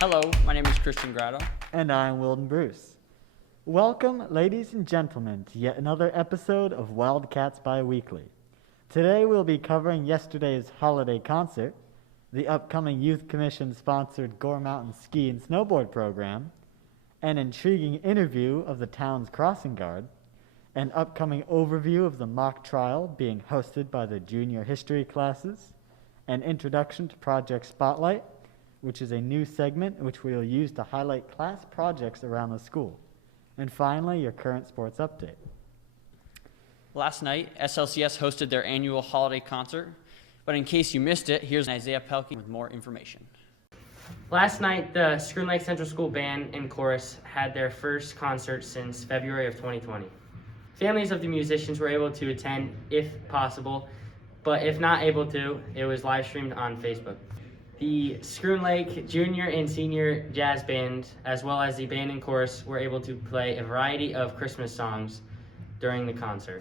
Hello, my name is Christian Grotto. And I'm Wilden Bruce. Welcome, ladies and gentlemen, to yet another episode of Wildcats Biweekly. Today we'll be covering yesterday's holiday concert, the upcoming Youth Commission-sponsored Gore Mountain Ski and Snowboard program, an intriguing interview of the town's crossing guard, an upcoming overview of the mock trial being hosted by the junior history classes, an introduction to Project Spotlight, which is a new segment which we will use to highlight class projects around the school. And finally, your current sports update. Last night, SLCS hosted their annual holiday concert, but in case you missed it, here's Isaiah Pelkey with more information. Last night, the Scroon Lake Central School Band and Chorus had their first concert since February of 2020. Families of the musicians were able to attend if possible, but if not able to, it was live streamed on Facebook. The Scroon Lake Junior and Senior Jazz Band, as well as the band and chorus, were able to play a variety of Christmas songs during the concert.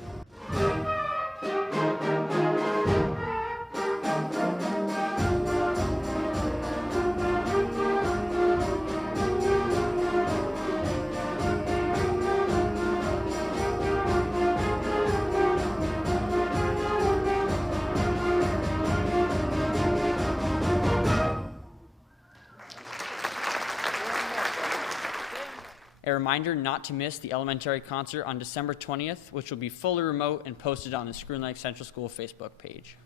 A reminder not to miss the elementary concert on December 20th, which will be fully remote and posted on the Scroon Lake Central School Facebook page.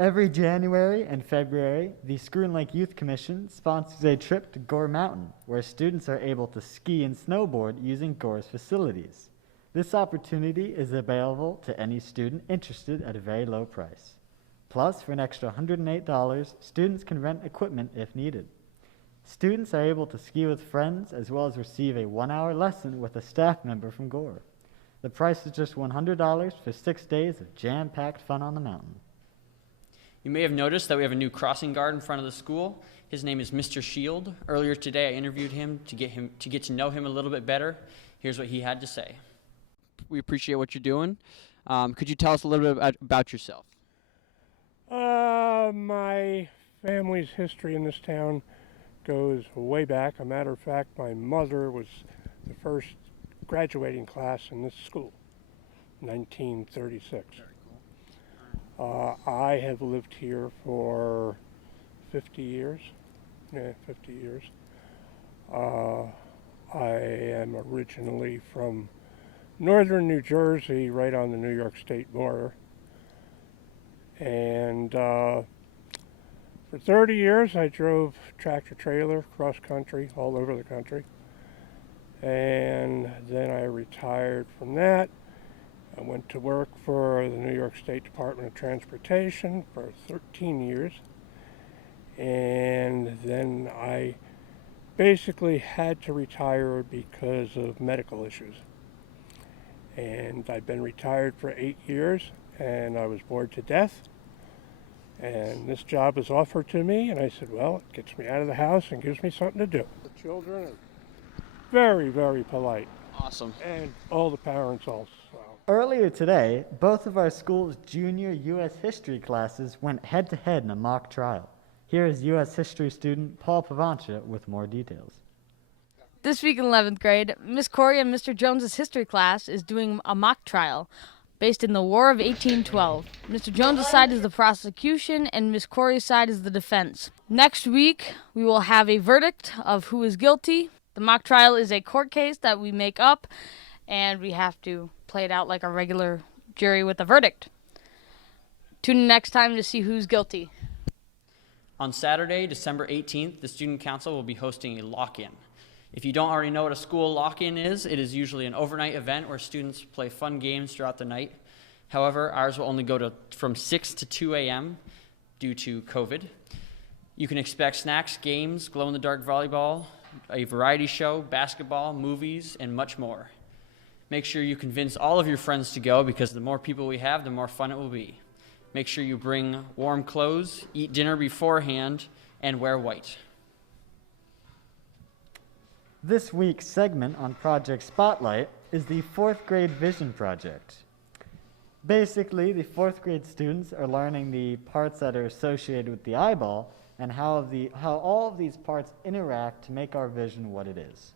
Every January and February, the Scroon Lake Youth Commission sponsors a trip to Gore Mountain, where students are able to ski and snowboard using Gore's facilities. This opportunity is available to any student interested at a very low price. Plus, for an extra $108, students can rent equipment if needed. Students are able to ski with friends as well as receive a 1-hour lesson with a staff member from Gore. The price is just $100 for 6 days of jam-packed fun on the mountain. You may have noticed that we have a new crossing guard in front of the school. His name is Mr. Shield. Earlier today, I interviewed him to get to know him a little bit better. Here's what he had to say. We appreciate what you're doing. Could you tell us a little bit about yourself? My family's history in this town goes way back. A matter of fact, my mother was the first graduating class in this school, 1936. I have lived here for 50 years. Yeah, 50 years. I am originally from northern New Jersey, right on the New York State border. And for 30 years, I drove tractor trailer cross country, all over the country. And then I retired from that. I went to work for the New York State Department of Transportation for 13 years. And then I basically had to retire because of medical issues. And I've been retired for 8 years, and I was bored to death. And this job was offered to me, and I said, well, it gets me out of the house and gives me something to do. The children are very, very polite. Awesome. And all the parents also. Earlier today, both of our school's junior U.S. history classes went head-to-head in a mock trial. Here is U.S. history student Paul Pavancha with more details. This week in 11th grade, Miss Corey and Mr. Jones's history class is doing a mock trial based in the War of 1812. Mr. Jones' side is the prosecution and Miss Corey's side is the defense. Next week, we will have a verdict of who is guilty. The mock trial is a court case that we make up, and we have to play it out like a regular jury with a verdict. Tune in next time to see who's guilty. On Saturday, December 18th, the Student Council will be hosting a lock-in. If you don't already know what a school lock-in is, it is usually an overnight event where students play fun games throughout the night. However, ours will only go from 6 to 2 a.m. due to COVID. You can expect snacks, games, glow-in-the-dark volleyball, a variety show, basketball, movies, and much more. Make sure you convince all of your friends to go because the more people we have, the more fun it will be. Make sure you bring warm clothes, eat dinner beforehand, and wear white. This week's segment on Project Spotlight is the 4th grade vision project. Basically, the 4th grade students are learning the parts that are associated with the eyeball and how all of these parts interact to make our vision what it is.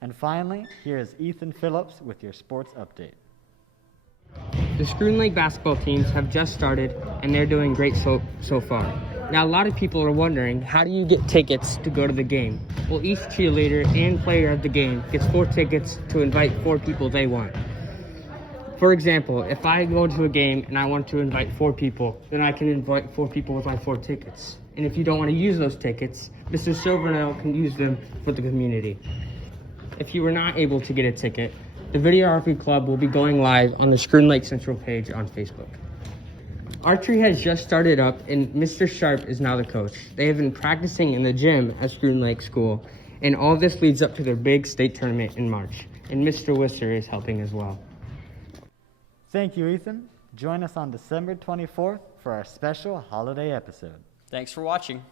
And finally, here is Ethan Phillips with your sports update. The Scroon Lake basketball teams have just started, and they're doing great so far. Now, a lot of people are wondering, how do you get tickets to go to the game? Well, each cheerleader and player of the game gets 4 tickets to invite 4 people they want. For example, if I go to a game and I want to invite 4 people, then I can invite 4 people with my 4 tickets. And if you don't want to use those tickets, Mr. Silvernail can use them for the community. If you were not able to get a ticket, the Videography Club will be going live on the Scroon Lake Central page on Facebook. Archery has just started up, and Mr. Sharp is now the coach. They have been practicing in the gym at Scroon Lake School, and all this leads up to their big state tournament in March. And Mr. Wisser is helping as well. Thank you, Ethan. Join us on December 24th for our special holiday episode. Thanks for watching.